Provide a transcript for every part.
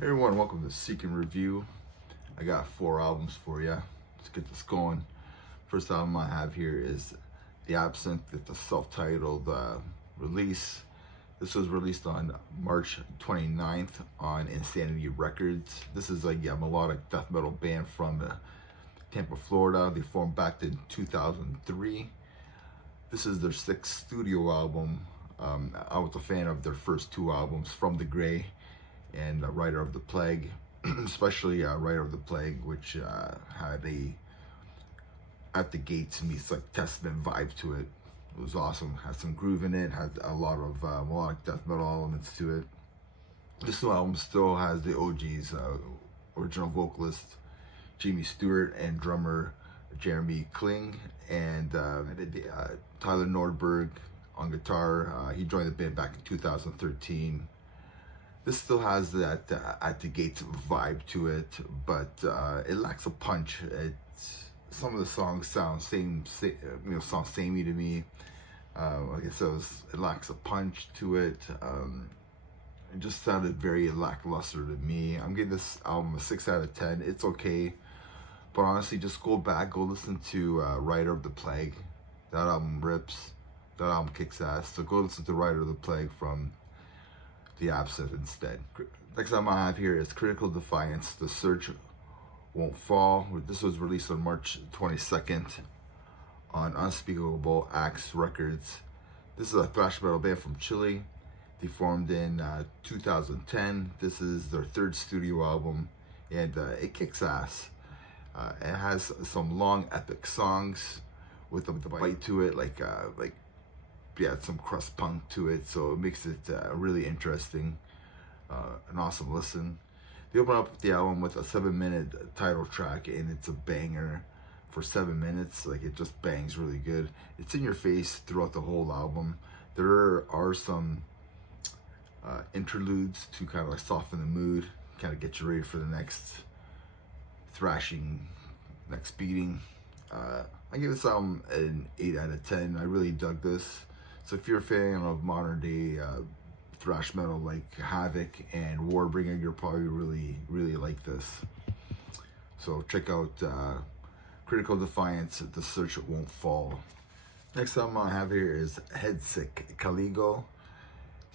Hey everyone, welcome to Seek and Review. I got 4 albums for you. Let's get this going. First album I have here is The Absinthe. It's a self-titled release. This was released on March 29th on Insanity Records. This is a melodic death metal band from Tampa, Florida. They formed back in 2003. This is their 6th studio album. I was a fan of their first 2 albums, From the Grey and Rider of the Plague, especially Rider of the Plague, which had a at the gates meets like Testament vibe to it. It was awesome. Had some groove in it. Had a lot of melodic death metal elements to it. This new album still has the OG's original vocalist Jamie Stewart and drummer Jeremy Kling and Tyler Nordberg on guitar. He joined the band back in 2013. This still has that at the gates vibe to it, but it lacks a punch. Some of the songs sound sound samey to me. Like I said, it lacks a punch to it. It just sounded very lackluster to me. I'm giving this album a 6 out of 10. It's okay, but honestly, just go listen to Rider of the Plague. That album rips. That album kicks ass. So go listen to Rider of the Plague from The Absinthe instead. Next album I have here is Critical Defiance, The Search Won't Fall. This was released on March 22nd on Unspeakable Acts Records. This is a thrash metal band from Chile. They formed in 2010. This is their 3rd studio album, and it kicks ass. It has some long epic songs with a bite to it, some crust punk to it, so it makes it really interesting, an awesome listen. They open up the album with a 7-minute title track, and it's a banger for 7 minutes. Like, it just bangs really good. It's in your face throughout the whole album. There are some interludes to kind of like soften the mood, kind of get you ready for the next thrashing, next beating. I give this album an 8 out of 10. I really dug this. So if you're a fan of modern day thrash metal like Havoc and Warbringer, you'll probably really like this. So check out Critical Defiance, The Search Won't Fall. Next album I have here is Headsic, Caligo.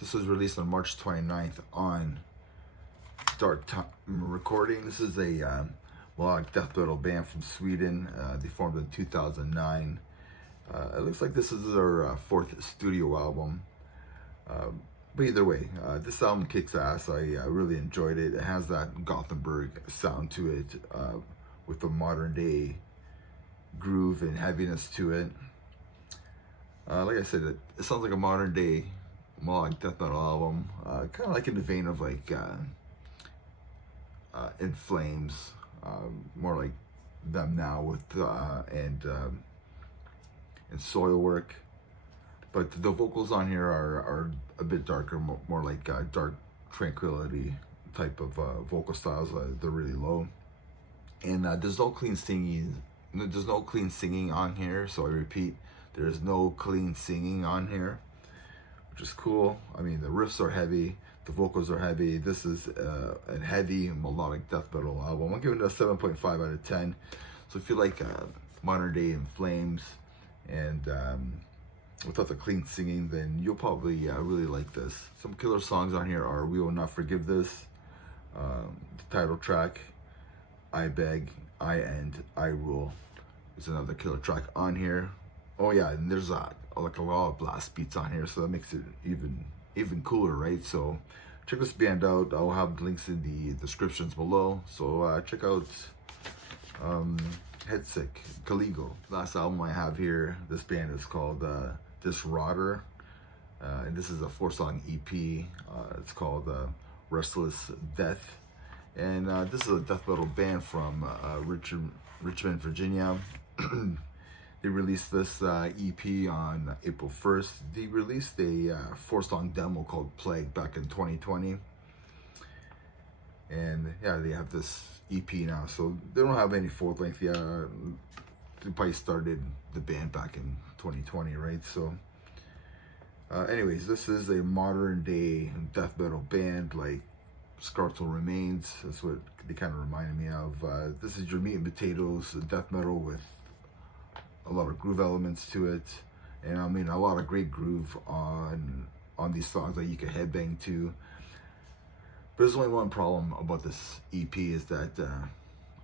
This was released on March 29th on Dark Time Recording. This is a melodic death metal band from Sweden. They formed in 2009. It looks like this is their 4th studio album. But either way, this album kicks ass. I really enjoyed it. It has that Gothenburg sound to it, with the modern day groove and heaviness to it. Like I said, it sounds like a modern day melodic death metal album, kind of like in the vein of like In Flames, more like them now with and Soilwork, but the vocals on here are a bit darker, more like dark tranquility type of vocal styles. They're really low, and there's no clean singing. There's no clean singing on here. So I repeat, there's no clean singing on here, which is cool. I mean, the riffs are heavy, the vocals are heavy. This is a heavy melodic death metal album. I'm giving it a 7.5 out of 10. So if you like modern day In Flames and without the clean singing, then you'll probably really like this. Some killer songs on here are We Will Not Forgive This, the title track, I Beg, I End, I Rule is another killer track on here. Oh yeah, and there's like a lot of blast beats on here, so that makes it even cooler, right? So check this band out. I'll have links in the descriptions below, so check out Headsic, Caligo. Last album I have here, this band is called Disrotter, and this is a 4-song EP. It's called Restless Death, and this is a death metal band from Richmond, Virginia. They released this EP on April 1st. They released a 4-song demo called Plague back in 2020. And yeah, they have this EP now, so they don't have any 4th-length yet. They probably started the band back in 2020, right? So anyways, this is a modern day death metal band, like Skeletal Remains. That's what they kind of reminded me of. This is your meat and potatoes death metal with a lot of groove elements to it, and I mean a lot of great groove on these songs that you can headbang to. But there's only one problem about this EP is that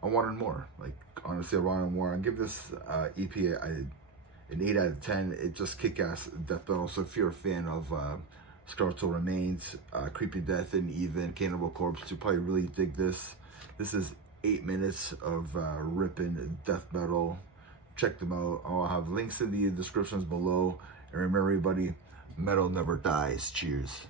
I wanted more. Like honestly, I wanted more. I give this EP an 8 out of 10. It's just kick-ass death metal. So if you're a fan of Skeletal Remains, Creeping Death, and even Cannibal Corpse, you probably really dig this. This is 8 minutes of ripping death metal. Check them out. I'll have links in the descriptions below. And remember, everybody, metal never dies. Cheers.